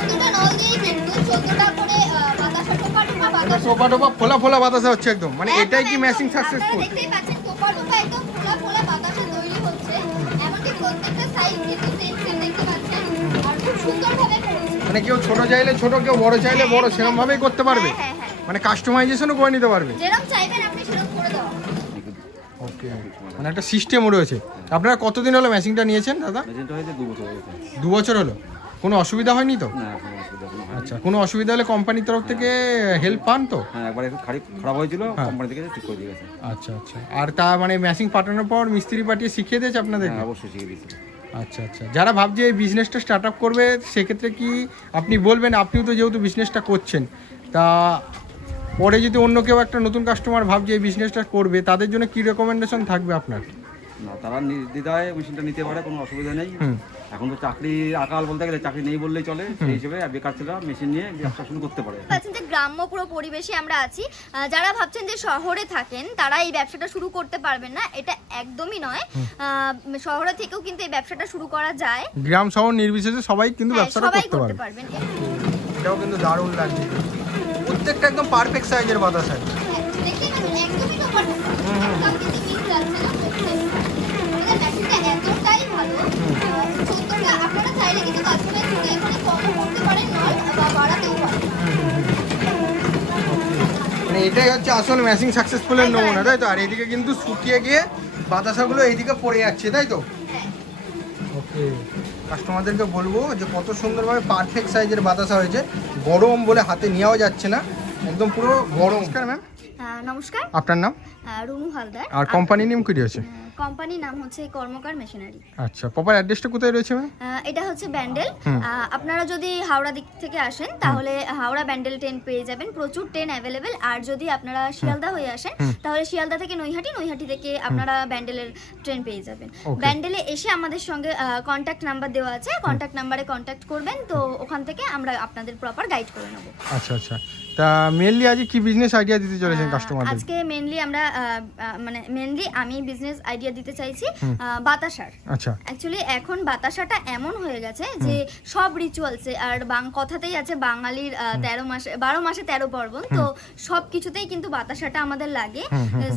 14টা নল দিয়ে কিন্তু 14টা করে বাতাসা টোপা ফোলা ফোলা বাতাসা হচ্ছে একদম, মানে এটাই কি ম্যাচিং সাকসেসফুল? দেখতেই পাচ্ছেন টোপা একদম ফোলা ফোলা বাতাসা তৈরি হচ্ছে, এমনকি প্রত্যেকটা সাইজ কিন্তু সেম দেখতে পাচ্ছেন, আর খুব সুন্দরভাবে করেছে। মানে কেউ ছোট চাইলে ছোট, কেউ বড় চাইলে বড়, সেরকম ভাবেই করতে পারবে। হ্যাঁ। মানে কাস্টমাইজেশনও করে নিতে পারবে, যেরকম চাইবেন আপনি সেরকম করে দেওয়া। ওকে, মানে একটা সিস্টেমও রয়েছে। আপনারা কতদিন হলো মেশিনটা নিয়েছেন দাদা? মেশিনটা হয়েছে 2 বছর হয়েছে। 2 বছর হলো। কোনো অসুবিধা হয়নি তো? না, কোনো অসুবিধা হয়নি। আচ্ছা, কোনো অসুবিধা হলে কোম্পানির তরফ থেকে হেল্প পান তো? হ্যাঁ, একবার একটু খারাপ হয়েছিল, কোম্পানি থেকে ঠিক করে দিয়েছে। আচ্ছা। আর তা মানে মেশিন পাঠানোর পর মিস্ত্রি পাঠিয়ে শিখিয়ে দিয়েছে আপনাদেরকে? হ্যাঁ, অবশ্যই শিখিয়ে দিয়েছে। আচ্ছা। যারা ভাবছে এই বিজনেসটা স্টার্ট আপ করবে, সেক্ষেত্রে কি আপনি বলবেন? আপনিও তো যেহেতু বিজনেসটা করছেন, তা পরে যদি অন্য কেউ একটা নতুন কাস্টমার ভাবছে এই বিজনেসটা করবে, তাদের জন্য কি রেকমেন্ডেশন থাকবে আপনার? না, তারা নির্দ্বিধায় মেশিনটা নিতে পারে, কোনো অসুবিধা নেই। এখন তো চাকরি আকাল বলতে গেলে চাকরি নেই বললেই চলে, সেই হিসেবে বেকার ছেলেরা মেশিন নিয়ে ব্যবসা শুরু করতে পারে। ভাবছেন যে গ্রাম্য পুরো পরিবেশে আমরা আছি, যারা ভাবছেন যে শহরে থাকেন তারা এই ব্যবসাটা শুরু করতে পারবেন না, এটা একদমই নয়। শহরে থেকেও কিন্তু এই ব্যবসাটা শুরু করা যায়, গ্রাম শহর নির্বিশেষে সবাই কিন্তু ব্যবসাটা সবাই করতে করতে পারবে। পারবেন। এটাও কিন্তু দারুণ লাগছে, প্রত্যেকটা একদম পারফেক্ট সাইজের বাতাসা। দেখতেই পাচ্ছেন একদমই তো পারফেক্ট, একদম কিন্তু মিস যাচ্ছে না প্রত্যেকটা। মেশিনটা এতটাই ভালো, 14টা আপনারা চাইলে কিন্তু কাস্টমাইজ করে এখানে কমও করতে পারেন, নল বা বাড়াতেও পারেন। মানে এটাই হচ্ছে আসল ম্যাচিং সাকসেসফুলের নমুনা, তাই তো? আর এদিকে কিন্তু শুকিয়ে গিয়ে বাতাসাগুলো এইদিকে পড়ে যাচ্ছে, তাই তো? ওকে, কাস্টমারদেরকে বলবো যে কত সুন্দরভাবে পারফেক্ট সাইজের বাতাসা হয়েছে, গরম বলে হাতে নেওয়াও যাচ্ছে না, একদম পুরো গরম। নমস্কার ম্যাম। নমস্কার, আপনার নাম? রুনু হালদার। আর কোম্পানির নেম কি রয়েছে? কোম্পানির নাম হচ্ছে কর্মকার মেশিনারি। আচ্ছা, প্রপার অ্যাড্রেসটা কোথায় রয়েছে ম্যাম? এটা হচ্ছে ব্যান্ডেল। আপনারা যদি হাওড়া দিক থেকে আসেন তাহলে হাওড়া ব্যান্ডেল ট্রেন পেয়ে যাবেন, প্রচুর ট্রেন অ্যাভেলেবেল। আর যদি আপনারা শিয়ালদা হয়ে আসেন তাহলে শিয়ালদা থেকে নৈহাটি থেকে আপনারা ব্যান্ডেলের ট্রেন পেয়ে যাবেন। ব্যান্ডেলে এসে আমাদের সঙ্গে কন্ট্যাক্ট নাম্বার দেওয়া আছে, কন্ট্যাক্ট নাম্বারে কন্ট্যাক্ট করবেন, তো ওখান থেকে আমরা আপনাদের প্রপার গাইড করে নেব। আচ্ছা। তা মেইনলি আজ কি বিজনেস আইডিয়া দিতে চলেছেন কাস্টমারদের? আজকে মেইনলি আমরা আমি বিজনেস আইডিয়া দিতে চাইছি বাতাসার। আচ্ছা, অ্যাকচুয়ালি এখন বাতাসাটা এমন হয়ে গেছে যে সব রিচুয়ালসে, আর কথাতেই আছে বাঙালির 12 মাসে 13 পার্বণ, তো সব কিছুতেই কিন্তু বাতাসাটা আমাদের লাগে।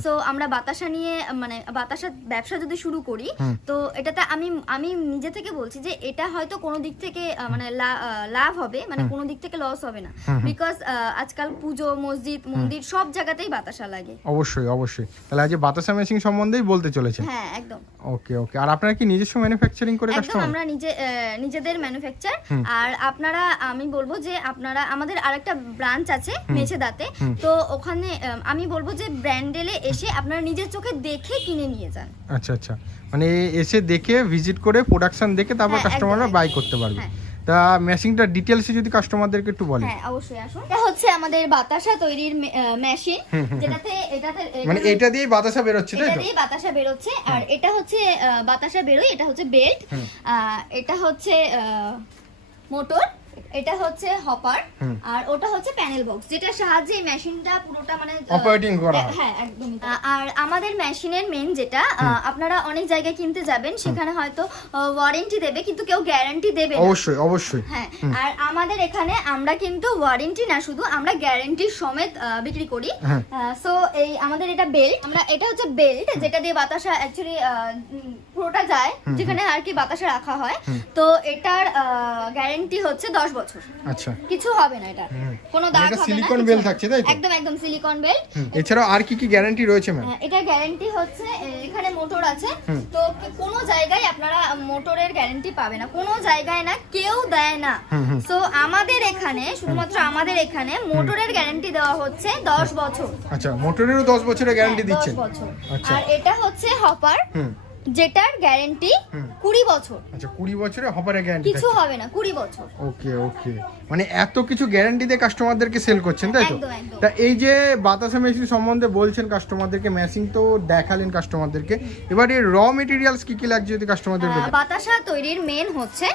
সো আমরা বাতাসা নিয়ে মানে বাতাসার ব্যবসা যদি শুরু করি, তো এটাতে আমি নিজে থেকে বলছি যে এটা হয়তো কোনো দিক থেকে মানে লাভ হবে, মানে কোনো দিক থেকে লস হবে না, বিকজ আজকাল পুজো মসজিদ মন্দির সব জায়গাতেই বাতাসা লাগে। অবশ্যই। তাহলে আজ বাতাসা মেশিন সম্বন্ধেই বলতে চলেছেন? হ্যাঁ, একদম। ওকে। আর আপনারা কি নিজস্ব ম্যানুফ্যাকচারিং করে একদম, কাস্টমার? আমরা নিজেদের ম্যানুফ্যাকচার। আর আপনারা, আমি বলবো যে আপনারা, আমাদের আরেকটা ব্রাঞ্চ আছে মেছেদাতে, তো ওখানে আমি বলবো যে ব্র্যান্ডেলে এসে আপনারা নিজের চোখে দেখে কিনে নিয়ে যান। আচ্ছা, মানে এসে দেখে ভিজিট করে প্রোডাকশন দেখে তারপর কাস্টমাররা বাই করতে পারবে। তা মেশিনটা ডিটেইলসে যদি কাস্টমারদেরকে একটু বলেন। হ্যাঁ, অবশ্যই আসুন। এটা হচ্ছে আমাদের বাতাসা তৈরির মেশিন, এটাতে মানে এটা দিয়ে বাতাসা বের হচ্ছে, তাই তো? এটা দিয়ে বাতাসা বের হচ্ছে, আর এটা হচ্ছে বাতাসা বেরোয়, এটা হচ্ছে বেল্ট, এটা হচ্ছে মোটর, এটা হচ্ছে হপার, আর ওটা হচ্ছে প্যানেল বক্স, যেটার সাহায্যে এই মেশিনটা পুরোটা মানে অপারেটিং করা হয়। হ্যাঁ, একদমই। আর আমাদের মেশিনের মেন যেটা, আপনারা অনেক জায়গায় কিনতে যাবেন, সেখানে হয়তো ওয়ারেন্টি দেবে কিন্তু কেউ গ্যারান্টি দেবে না। অবশ্যই। হ্যাঁ, আর আমাদের এখানে আমরা কিন্তু ওয়ারেন্টি না, শুধু আমরা গ্যারান্টি সমেত বিক্রি করি। সো এই আমাদের এটা বেল্ট, এটা হচ্ছে বেল্ট যেটা দিয়ে বাতাসা অ্যাকচুয়ালি পুরোটা যায়, যেখানে আর কি বাতাসা রাখা হয়। তো এটার গ্যারান্টি হচ্ছে 10 বছর। আচ্ছা, কিছু হবে না, এটা কোনো দাগ হবে না। সিলিকন বেল্ট থাকছে, তাই তো? একদম সিলিকন বেল্ট। এছাড়াও আর কি গ্যারান্টি রয়েছে ম্যাম? এটা গ্যারান্টি হচ্ছে, এখানে মোটর আছে, তো কোনো জায়গায় আপনারা মোটরের গ্যারান্টি পাবে না, কোনো জায়গায় না, কেউ দেয় না। সো আমাদের এখানে, শুধুমাত্র আমাদের এখানে মোটরের গ্যারান্টি দেওয়া হচ্ছে 10 বছর। আচ্ছা, মোটরেরও 10 বছরের গ্যারান্টি দিচ্ছেন? 10 বছর। আচ্ছা। আর এটা হচ্ছে হপার, যেটার গ্যারান্টি 20 বছর। আচ্ছা, 20 বছরের হপারের গ্যারান্টি কিছু হবে না, 20 বছর। ওকে। মানে এত কিছু গ্যারান্টি দিয়ে কাস্টমারদেরকে সেল করছেন, তাই তো? একদম। তা এই যে বাতাসা মেশিন সম্বন্ধে বলছেন কাস্টমারদেরকে, মেশিন তো দেখালেন কাস্টমারদেরকে, এবার এই র মেটেরিয়ালস কি লাগছে যদি কাস্টমারদেরকে? বাতাসা তৈরির মেন হচ্ছে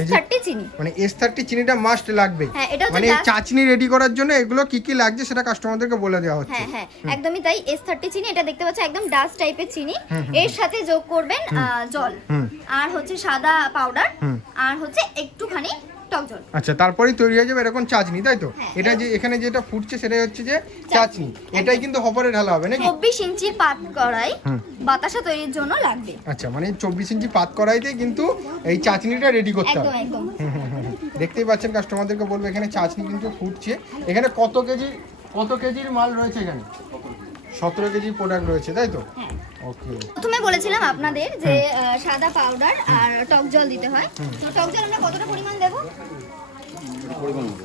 S30 চিনি, মানে S30 চিনিটা মাস্ট লাগবে। হ্যাঁ, এটা মানে চাটনি রেডি করার জন্য এগুলো কি লাগছে সেটা কাস্টমারদেরকে বলে দেওয়া হচ্ছে। হ্যাঁ, একদমই তাই। S30 চিনি, এটা দেখতে পাচ্ছেন একদম ডাস্ট টাইপের চিনি, এর সাথে যোগ করবেন জল, আর হচ্ছে সাদা পাউডার, আর হচ্ছে একটুখানি টক জল। আচ্ছা, তারপরেই তৈরি হয়ে যাবে এরকম চাটনি, তাই তো? হ্যাঁ, এটা যে এখানে যেটা ফুটছে সেটাই হচ্ছে যে চাটনি, এটাই কিন্তু হপারে ঢালা হবে নাকি? 24 ইঞ্চির পাত কড়াই বাতাসা তৈরির জন্য লাগবে। আচ্ছা, মানে 24 ইঞ্চি পাত কড়াইতে কিন্তু এই চাটনিটা রেডি করতে একদম হবে। একদম। দেখতেই পাচ্ছেন, কাস্টমারদেরকে বলবো এখানে চাটনি কিন্তু ফুটছে। এখানে কত কেজির মাল রয়েছে? এখানে 17 কেজি প্রোডাক্ট রয়েছে, তাই তো? হ্যাঁ। ওকে। প্রথমে বলেছিলাম আপনাদের যে সাদা পাউডার আর টক জল দিতে হয়। তো টক জল আমরা কতটা পরিমাণ দেব? পরিমাণ মতো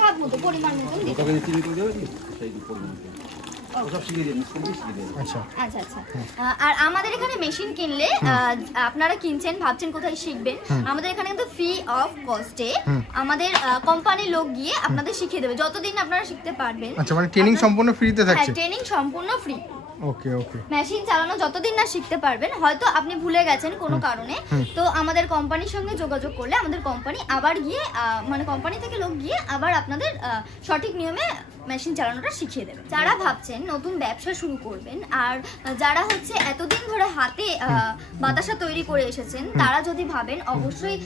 ভাগ মতো, পরিমাণ মতো দিতে। তোকে চিনি তুলে দেবে সেই পরিমাণ সব শিখিয়ে দিন, শিখিয়ে দিন। আচ্ছা আচ্ছা আচ্ছা। আর আমাদের এখানে মেশিন কিনলে আপনারা কিনছেন, ভাবছেন কোথায় শিখবেন, আমাদের এখানে কিন্তু ফ্রি অফ কস্টে আমাদের কোম্পানির লোক গিয়ে আপনাদের শিখিয়ে দেবে, যতদিন আপনারা শিখতে পারবেন। আচ্ছা, মানে ট্রেনিং সম্পূর্ণ ফ্রিতে হ্যাঁ, থাকছে? ট্রেনিং সম্পূর্ণ ফ্রি। ওকে ওকে। মেশিন চালানো যতদিন না শিখতে পারবেন, হয়তো আপনি ভুলে গেছেন কোনো কারণে, তো আমাদের কোম্পানির সঙ্গে যোগাযোগ করলে আমাদের কোম্পানি আবার গিয়ে মানে কোম্পানি থেকে লোক গিয়ে আবার আপনাদের সঠিক নিয়মে মেশিন চালানোটা শিখিয়ে দেবে। যারা ভাবছেন নতুন ব্যবসা শুরু করবেন আর যারা হচ্ছে এতদিন ধরে হাতে বাতাসা তৈরি করে এসেছেন, তারা যদি ভাবেন অবশ্যই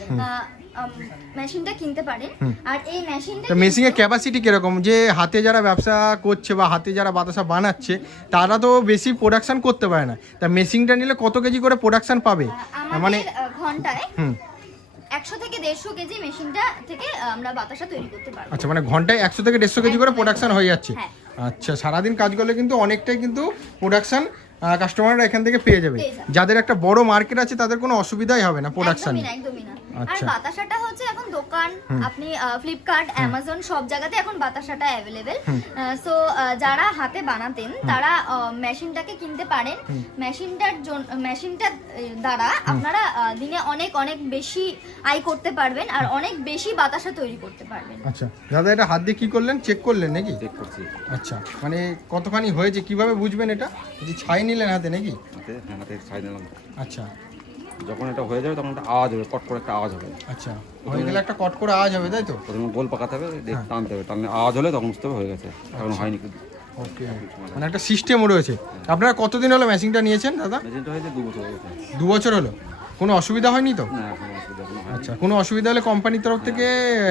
মেশিনটা কিনতে পারেন। আর এই মেশিনটা তো মেশিনের ক্যাপাসিটি কিরকম? যে হাতে যারা ব্যবসা করছে বা হাতে যারা বাতাসা বানাচ্ছে তারা তো বেশি প্রোডাকশন করতে পারে না, তা মেশিনটা নিলে কত কেজি করে প্রোডাকশন পাবে? মানে ঘন্টায় 100 থেকে 150 কেজি মেশিনটা থেকে আমরা বাতাসা তৈরি করতে পারবো। আচ্ছা, মানে ঘন্টায় 100 থেকে 150 কেজি করে প্রোডাকশন হয়ে যাচ্ছে? হ্যাঁ। আচ্ছা, সারাদিন কাজ করলে কিন্তু অনেকটাই কিন্তু প্রোডাকশন কাস্টমাররা এখান থেকে পেয়ে যাবে। যাদের একটা বড় মার্কেট আছে তাদের কোনো অসুবিধাই হবে না প্রোডাকশন। একদমই না। আর আচ্ছা। বাতাসাটা হচ্ছে এখন দোকান, আপনি ফ্লিপকার্ট, অ্যামাজন সব জায়গাতে এখন বাতাসাটা অ্যাভেলেবেল। সো যারা হাতে বানাতেন তারা মেশিনটাকে কিনতে পারেন। মেশিনটার দ্বারা আপনারা দিনে অনেক অনেক বেশি আয় করতে পারবেন আর অনেক বেশি বাতাসা তৈরি করতে পারবেন। আচ্ছা দাদা, এটা হাত দিয়ে কি করলেন? চেক করলেন নাকি? চেক করছি। আচ্ছা, মানে কতখানি হয়েছে কিভাবে বুঝবেন এটা? যে ছাই নিলেন হাতে নাকি? হাতে ছাই নিলাম। আচ্ছা, যখন এটা হয়ে যাবে তখন একটা আওয়াজ হবে, কট করে একটা আওয়াজ হবে। আচ্ছা, হয়ে গেলে একটা কট করে আওয়াজ হবে, তাই তো? প্রথমে গোল পাকাতে হবে, টানতে হবে, টানলে আওয়াজ হলে তখন বুঝতে হবে হয়ে গেছে। এখন হয়নি কিন্তু। ওকে, মানে একটা সিস্টেমও রয়েছে। আপনারা কতদিন হলো মেশিনটা নিয়েছেন দাদা? মেশিনটা হয়েছে 2 বছর হয়ে গেছে। 2 বছর হলো? কোনো অসুবিধা হয়নি তো? না, এখন অসুবিধা কোনো হয়নি। আচ্ছা, কোনো অসুবিধা হলে কোম্পানির তরফ থেকে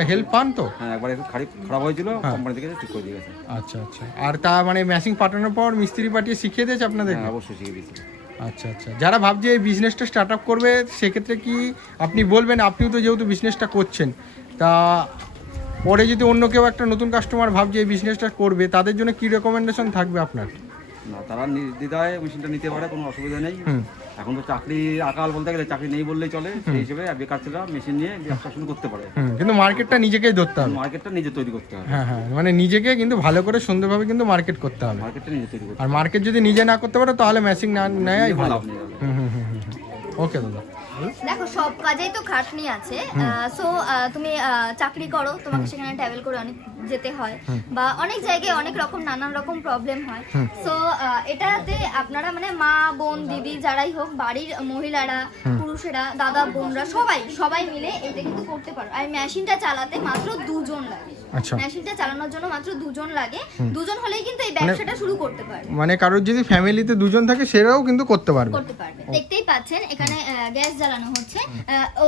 হেল্প পান তো? হ্যাঁ, একবার একটু খারাপ হয়েছিল, কোম্পানি থেকে ঠিক করে দিয়ে গেছে। আচ্ছা আচ্ছা। আর তা মানে মেশিন পাঠানোর পর মিস্ত্রি পাঠিয়ে শিখিয়ে দিয়েছে আপনাদেরকে? হ্যাঁ, অবশ্যই শিখিয়ে দিয়েছি। আচ্ছা আচ্ছা। যারা ভাবছে এই বিজনেসটা স্টার্ট আপ করবে সেক্ষেত্রে কি আপনি বলবেন? আপনিও তো যেহেতু বিজনেসটা করছেন, তা পরে যদি অন্য কেউ একটা নতুন কাস্টমার ভাবছে এই বিজনেসটা করবে, তাদের জন্য কি রেকমেন্ডেশন থাকবে আপনার? না, তারা নির্দ্বিধায় মেশিনটা নিতে পারে, কোনো অসুবিধা নেই। এখন তো চাকরি আকাল বলতে গেলে চাকরি নেই বললেই চলে, সেই হিসেবে বেকার ছেলেরা মেশিন নিয়ে ব্যবসা শুরু করতে পারে। কিন্তু মার্কেটটা নিজেকেই ধরতে হবে। মার্কেটটা নিজে তৈরি করতে হবে। হ্যাঁ হ্যাঁ, মানে নিজেকে কিন্তু ভালো করে সুন্দরভাবে কিন্তু মার্কেট করতে হবে। মার্কেটটা নিজে তৈরি করতে আর মার্কেট যদি নিজে না করতে পারো তাহলে মেশিন না নেওয়াই ভালো। লাভ নেই যাবে। ওকে দাদা। দেখো, সব কাজেই তো খাটনি আছে। সো তুমি চাকরি করো, তোমাকে সেখানে ট্রাভেল করে অনেক যেতে হয়, বা অনেক জায়গায় অনেক রকম নানান রকম প্রবলেম হয়। সো এটাতে আপনারা মানে মা বোন দিদি যারাই হোক, বাড়ির মহিলারা, পুরুষেরা, দাদা বোনরা সবাই মিলে এটা কিন্তু করতে পারো। আর মেশিনটা চালাতে মাত্র 2 জন লাগে। আচ্ছা, মেশিনটা চালানোর জন্য মাত্র 2 জন লাগে। 2 জন হলেই কিন্তু এই ব্যবসাটা শুরু করতে পারবে। মানে কারোর যদি ফ্যামিলিতে 2 জন থাকে সেটাও কিন্তু করতে পারবে। দেখতেই পাচ্ছেন এখানে গ্যাস জ্বালানো হচ্ছে।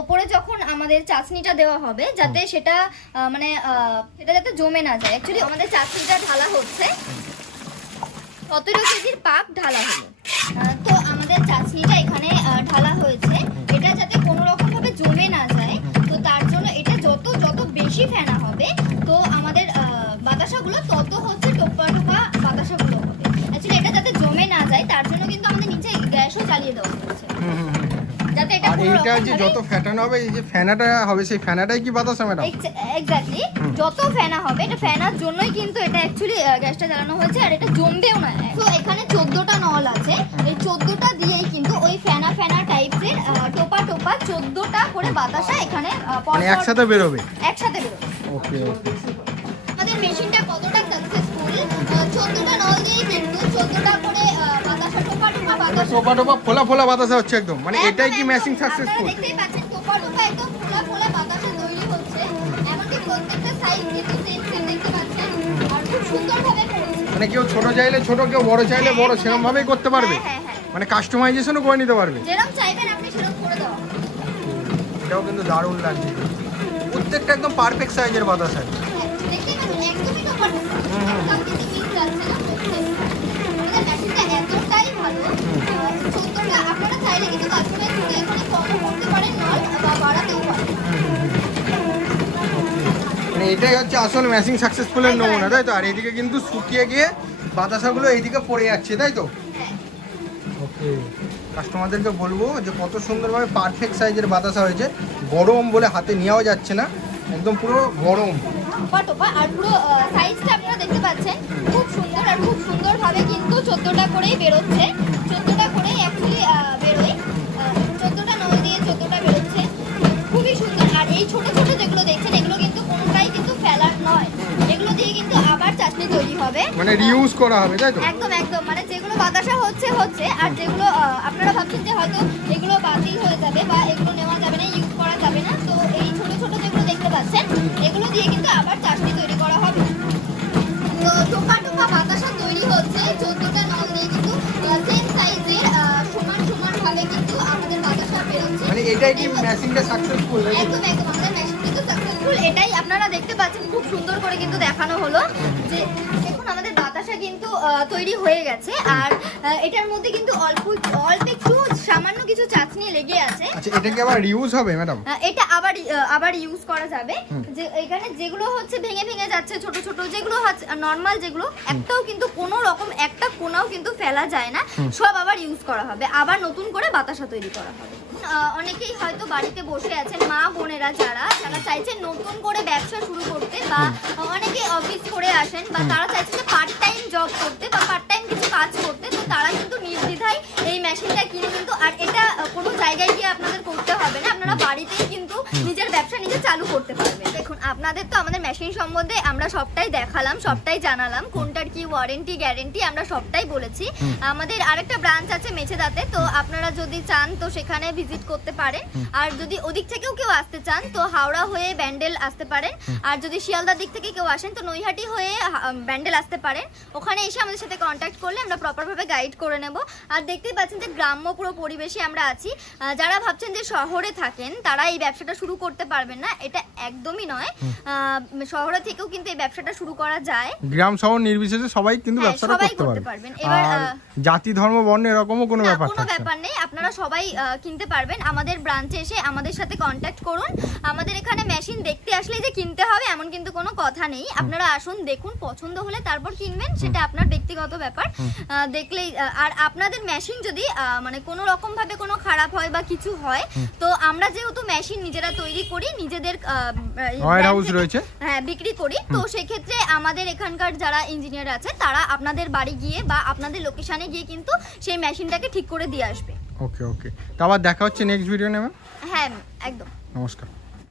ওপরে যখন আমাদের চাটনিটা দেওয়া হবে, যাতে সেটা মানে এটা যাতে জমে না যায়। অ্যাকচুয়ালি আমাদের চাটনিটা ঢালা হচ্ছে, 17 কেজির পাক ঢালা হলো। তো আমাদের চাটনিটা এখানে ঢালা হয়েছে, এটা যাতে কোনো রকম ভাবে জমে না যায়। তো তার জন্য এটা যত বেশি ফেনা হবে, তো আমাদের বাতাসাগুলো তত হচ্ছে টোপা টোপা বাতাসাগুলো হবে। অ্যাকচুয়ালি এটা যাতে জমে না যায় তার জন্য কিন্তু আমাদের নিচে গ্যাসও জ্বালিয়ে দেওয়া হচ্ছে, যাতে এটা আর এইটা যে যত ফ্যাটানো হবে, এই যে ফ্যানাটা হবে, সেই ফ্যানাটাই কি বাতাসা ম্যাডাম? এক্স্যাক্টলি, যত ফেনা হবে এটা ফেনার জন্যই কিন্তু এটা অ্যাকচুয়ালি গ্যাসটা জ্বালানো হয়েছে, আর এটা জমবেও না। তো এখানে 14টা নল আছে, এই 14টা দিয়েই কিন্তু ওই ফেনা টাইপসের টোপা 14টা করে বাতাসা এখানে মানে একসাথে বেরোবে। ওকে, আমাদের মেশিনটা কতটা সাকসেসফুল, 14টা নল দিয়েই কিন্তু 14টা করে বাতাসা টোপা ফোলা বাতাসা হচ্ছে একদম। মানে এটাই কি মেশিন সাকসেসফুল? দেখতেই পাচ্ছেন টোপা একদম ফোলা বাতাসা তৈরি হচ্ছে। এমনকি প্রত্যেকটা সাইজ কিন্তু সেম দেখতে পাচ্ছেন, আর খুব সুন্দরভাবে করছে। মানে কেউ ছোট চাইলে ছোট, কেউ বড় চাইলে বড়, সেরকম ভাবেই করতে পারবে। হ্যাঁ, মানে কাস্টমাইজেশনও করে নিতে পারবে। যেরকম চাইবেন আপনি সেরকম করে দেওয়া। এটাও কিন্তু দারুণ লাগছে। প্রত্যেকটা একদম পারফেক্ট সাইজের বাতাসা। হ্যাঁ, দেখতেই পাচ্ছেন একদমই তো পারফেক্ট। কোথাও কিন্তু মিস যাচ্ছে না। আমাদের মেশিনটা এতটাই ভালো। 14টা আপনারা চাইলে কিন্তু কাস্টমাইজ করে এখানে কমও করতে পারেন নল বা বাড়াতেও পারেন। মানে এটাই হচ্ছে আসল ম্যাচিং সাকসেসফুলের নমুনা, তাই তো? আর এদিকে কিন্তু শুকিয়ে গিয়ে বাতাসাগুলো এইদিকে পড়ে যাচ্ছে, তাই তো? হ্যাঁ। ওকে, কাস্টমারদেরকে বলবো যে কত সুন্দরভাবে পারফেক্ট সাইজের বাতাসা হয়েছে। গরম বলে হাতে নেওয়াও যাচ্ছে না, একদম পুরো গরম। টোপা আর পুরো সাইজটা আপনারা দেখতে পাচ্ছেন খুব সুন্দর আর খুব সুন্দরভাবে কিন্তু 14টা করেই বেরোচ্ছে। 14টা করেই অ্যাকচুয়ালি বেরোয়। 14টা নল দিয়ে 14টা বেরোচ্ছে, খুবই সুন্দর। আর এই ছোট ছোট যেগুলো দেখছেন এগুলো কিন্তু কোনোটাই কিন্তু ফেলার নয়, এগুলো দিয়ে কিন্তু আবার চাটনি তৈরি হবে, মানে রিউজ করা হবে, তাই তো? একদম একদম। মানে যেগুলো বাতাসা হচ্ছে আর যেগুলো আপনারা ভাবছেন যে হয়তো এগুলো বাতিল হয়ে যাবে বা এগুলো নেওয়া যাবে না, ইউজ করা যাবে না, তো এই ছোট ছোট যেগুলো দেখতে পাচ্ছেন এগুলো দিয়ে কিন্তু আবার চাটনি তৈরি করা হবে। তো টোপা টোপা বাতাসা তৈরি হচ্ছে 14টা নল দিয়ে কিন্তু সেম সাইজের সমান ভাবে কিন্তু আমাদের বাতাসা বেরোচ্ছে। মানে এটাই কি ম্যাচিংটা সাকসেসফুল? একদম একদম, আমাদের মেশিন কিন্তু সাকসেসফুল। এটাই আপনারা দেখতে পাচ্ছেন, খুব সুন্দর করে কিন্তু দেখানো হলো যে দেখুন আমাদের বাতাসা কিন্তু তৈরি হয়ে গেছে। আর এটার মধ্যে কিন্তু অল্প একটু সামান্য কিছু চাটনি লেগে আছে। আচ্ছা, এটা কি আবার রিউজ হবে ম্যাডাম? এটা আবার ইউজ করা যাবে। যে এখানে যেগুলো হচ্ছে ভেঙে যাচ্ছে ছোট ছোট যেগুলো নরমাল, যেগুলো একটাও কিন্তু কোনো রকম একটা কোনাও কিন্তু ফেলা যায় না, সব আবার ইউজ করা হবে, আবার নতুন করে বাতাসা তৈরি করা হবে। অনেকেই হয়তো বাড়িতে বসে আছেন মা বোনেরা যারা চাইছেন নতুন করে ব্যবসা শুরু করতে, বা অনেকে অফিস করে আসেন, বা তারা চাইছেন যে পার্ট টাইম জব করতে বা পার্ট টাইম কিছু কাজ করতে, তো তারা কিন্তু নির্দ্বিধায় এই মেশিনটা কিনে কিন্তু, আর এটা কোনো জায়গায় গিয়ে আপনাদের করতে হবে না, আপনারা বাড়িতেই কিন্তু নিজের ব্যবসা নিজে চালু করতে পারবেন। দেখুন আপনাদের তো আমাদের মেশিন সম্বন্ধে আমরা সবটাই দেখালাম, সবটাই জানালাম, কোনটার কি ওয়ারেন্টি গ্যারেন্টি আমরা সবটাই বলেছি। আমাদের আরেকটা ব্রাঞ্চ আছে মেছেদাতে, তো আপনারা যদি চান তো সেখানে ভিজিট করতে পারেন। আর যদি ওদিক থেকেও কেউ আসতে চান তো হাওড়া হয়ে ব্যান্ডেল আসতে পারেন। আর যদি শিয়ালদার দিক থেকে কেউ আসেন তো নৈহাটি হয়ে ব্যান্ডেল আসতে পারেন। ওখানে এসে আমাদের সাথে কন্ট্যাক্ট করলে আমরা প্রপারভাবে গাইড করে নেব। আর দেখতেই পাচ্ছেন যে গ্রাম্য পুরো পরিবেশে আমরা আছি। যারা ভাবছেন যে শহরে থাকেন তারা এই ব্যবসাটা শুরু করতে পারবেন না, এটা একদমই নয়। শহরে থেকেও কিন্তু এই ব্যবসাটা শুরু করা যায়, গ্রাম শহর নির্বিশেষে সবাই কিন্তু ব্যবসাটা করতে পারবেন। এবার জাতি ধর্ম বর্ণ এরকমও কোনো ব্যাপার কোনো ব্যাপার নেই, আপনারা সবাই কিনতে পারবেন। আমাদের ব্রাঞ্চে এসে আমাদের সাথে কন্ট্যাক্ট করুন। আমাদের এখানে মেশিন দেখতে আসলেই যে কিনতে হবে এমন কিন্তু কোনো কথা নেই। আপনারা আসুন, দেখুন, পছন্দ হলে তারপর কিনবেন, সেটা আপনার ব্যক্তিগত ব্যাপার। দেখলেই আর আপনাদের মেশিন যদি মানে কোনো রকম ভাবে কোনো খারাপ হয় বা কিছু হয়, তো আমরা যেহেতু মেশিন নিজেরা তৈরি করি, নিজেদের ওয়্যারহাউস রয়েছে, হ্যাঁ বিক্রি করি, তো সেক্ষেত্রে আমাদের এখানকার যারা ইঞ্জিনিয়ার আছে তারা আপনাদের বাড়ি গিয়ে বা আপনাদের লোকেশনে গিয়ে কিন্তু সেই মেশিনটাকে ঠিক করে দিয়ে আসবে। ওকে, তো আবার দেখা হচ্ছে নেক্সট ভিডিও নেবে। হ্যাঁ একদম, নমস্কার।